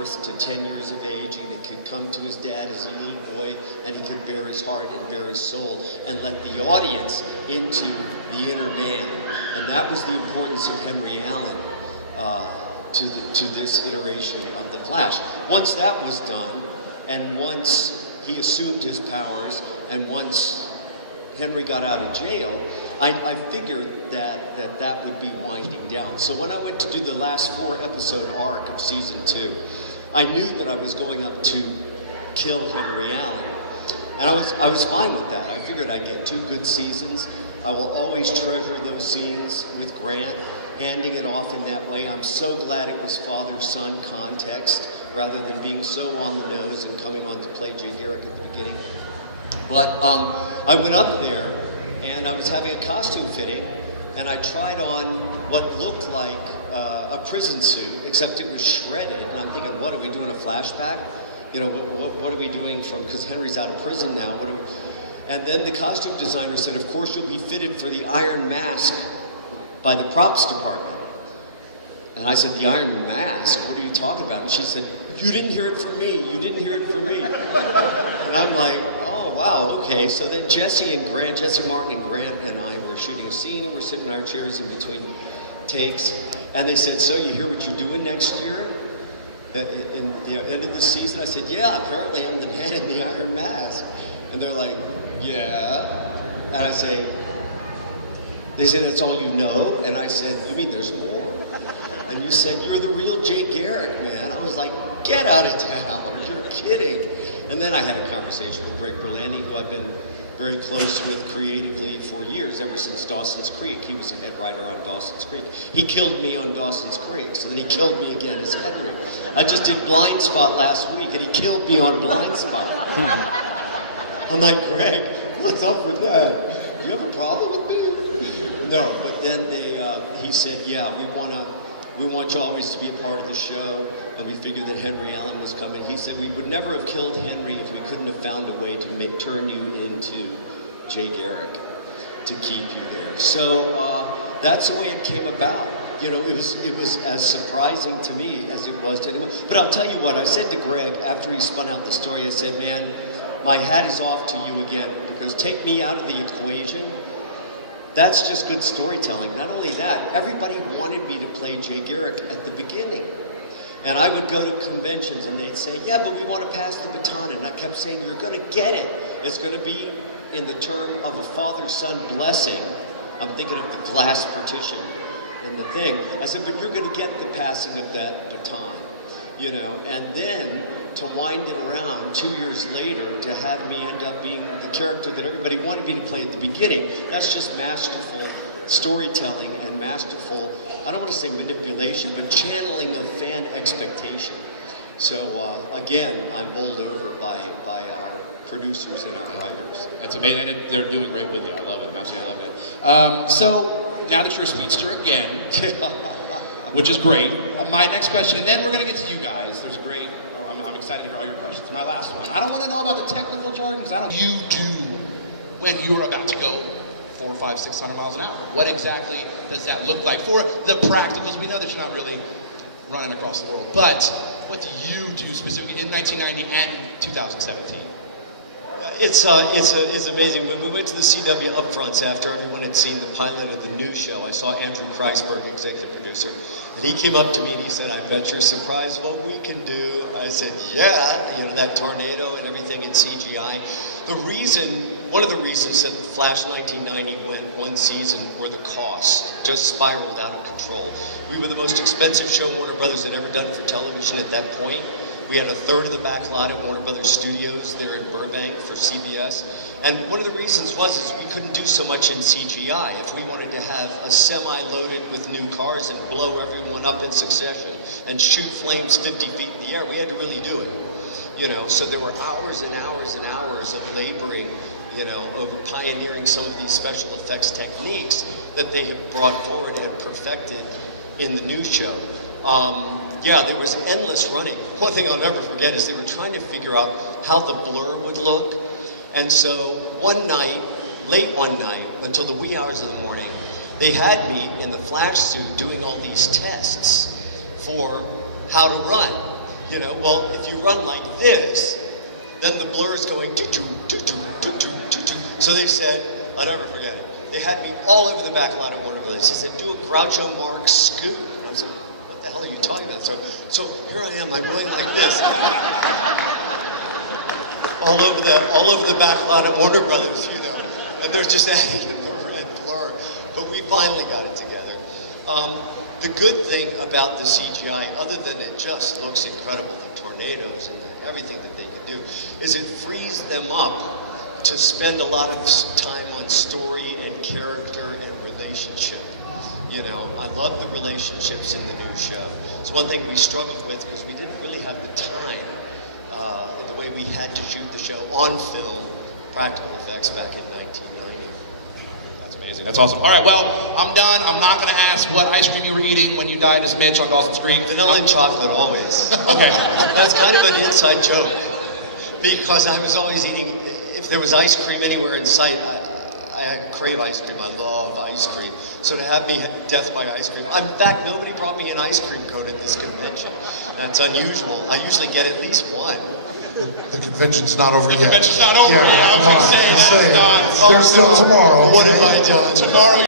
birth to 10 years of age, and he could come to his dad as a little boy, and he could bare his heart and bare his soul, and let the audience into the inner man. And that was the importance of Henry Allen to this iteration of The Flash. Once that was done, and once he assumed his powers, and once Henry got out of jail, I figured that would be winding down. So when I went to do the last 4-episode arc of season 2, I knew that I was going up to kill Henry Allen. And I was fine with that. I figured I'd get 2 good seasons. I will always treasure those scenes with Grant, handing it off in that way. I'm so glad it was father-son context, rather than being so on the nose and coming on to play Jay Garrick at the beginning. But I went up there, and I was having a costume fitting, and I tried on what looked like a prison suit, except it was shredded. And I'm thinking, what, are we doing a flashback? You know, what are we doing from, because Henry's out of prison now. And then the costume designer said, of course you'll be fitted for the Iron Mask by the props department. And I said, the Iron Mask? What are you talking about? And she said, you didn't hear it from me. You didn't hear it from me. And I'm like, oh, wow, okay. So then Jesse Martin and Grant and I were shooting a scene, and we're sitting in our chairs in between takes. And they said, so you hear what you're doing next year? In the end of the season? I said, yeah, apparently I'm the man in the Iron Mask. And they're like, yeah. And I say, they said, that's all you know? And I said, you mean there's more? And you said, you're the real Jay Garrick, man. I was like, get out of town. You're kidding. And then I had a conversation with Greg Berlanti, who I've been very close with creatively for years, ever since Dawson's Creek. He was a head writer on Dawson's Creek. He killed me on Dawson's Creek, so then he killed me again as editor. I just did Blind Spot last week, and he killed me on Blind Spot. I'm like, Greg, what's up with that? Do you have a problem with me? No, but then he said, yeah, we want you always to be a part of the show, and we figured that Henry Allen was coming. He said we would never have killed Henry if we couldn't have found a way to turn you into Jay Garrick, to keep you there. So that's the way it came about. You know, it was as surprising to me as it was to anyone. But I'll tell you what, I said to Greg after he spun out the story, I said, man, my hat is off to you again, because take me out of the equation. That's just good storytelling. Not only that, everybody wanted me to play Jay Garrick at the beginning. And I would go to conventions and they'd say, yeah, but we want to pass the baton. And I kept saying, you're going to get it. It's going to be in the term of a father-son blessing. I'm thinking of the glass partition and the thing. I said, but you're going to get the passing of that baton, you know. And then to wind it around 2 years later to have me end up being the character that everybody wanted me to play at the beginning, that's just masterful storytelling and masterful, I don't want to say manipulation, but channeling of fan expectation. So again, I'm bowled over by our producers and our writers. That's amazing. They're doing great with you. I love it. Absolutely love it. So now that you're a speedster again, which is great, my next question, and then we're going to get to you guys. There's a great, I'm excited about all your questions. My last one. I don't want to know about the technical jargon, because I don't. You do when you're about to go 400, 500, 600 miles an hour. What exactly does that look like for the practicals? We know that you're not really running across the world, but what do you do specifically in 1990 and 2017? It's amazing. When we went to the CW upfronts after everyone had seen the pilot of the new show, I saw Andrew Kreisberg, executive producer, and he came up to me and he said, I bet you're surprised what we can do. I said, yeah, you know, that tornado and everything in CGI. One of the reasons that Flash 1990 went one season were the costs just spiraled out of control. We were the most expensive show Warner Brothers had ever done for television at that point. We had a third of the back lot at Warner Brothers Studios there in Burbank for CBS. And one of the reasons was we couldn't do so much in CGI. If we wanted to have a semi loaded with new cars and blow everyone up in succession and shoot flames 50 feet in the air, we had to really do it. You know, so there were hours and hours and hours of laboring, you know, over pioneering some of these special effects techniques that they have brought forward and perfected in the new show. Yeah, there was endless running. One thing I'll never forget is they were trying to figure out how the blur would look. And so one night, late one night, until the wee hours of the morning, they had me in the Flash suit doing all these tests for how to run. You know, well, if you run like this, then the blur's going doo-doo, doo-doo, doo-doo, doo-doo. So they said, I'll never forget it. They had me all over the back line at Warner Brothers. They said, do a Groucho Marx scoop. And I was like, what the hell are you talking about? So here I am, I'm going like this. all over the back line at Warner Brothers, you know. And there's just adding the red blur. But we finally got it together. The good thing about the CGI, other than it just looks incredible, the tornadoes and everything that they can do, is it frees them up to spend a lot of time on story and character and relationship. You know, I love the relationships in the new show. It's one thing we struggled with because we didn't really have the time, the way we had to shoot the show on film, practical effects back in 1990. That's amazing. That's awesome. All right, well, I'm done. I'm not going to ask what ice cream you were eating when you died as Mitch on Dawson's Creek. Vanilla and chocolate, always. Okay. That's kind of an inside joke because I was always eating. If there was ice cream anywhere in sight, I crave ice cream. I love ice cream. So to have me death by ice cream, in fact, nobody brought me an ice cream cone at this convention. That's unusual. I usually get at least one. The convention's not over yet. The convention's not over yet. I was going to say, that's not. There's still tomorrow. What have I done? Tomorrow.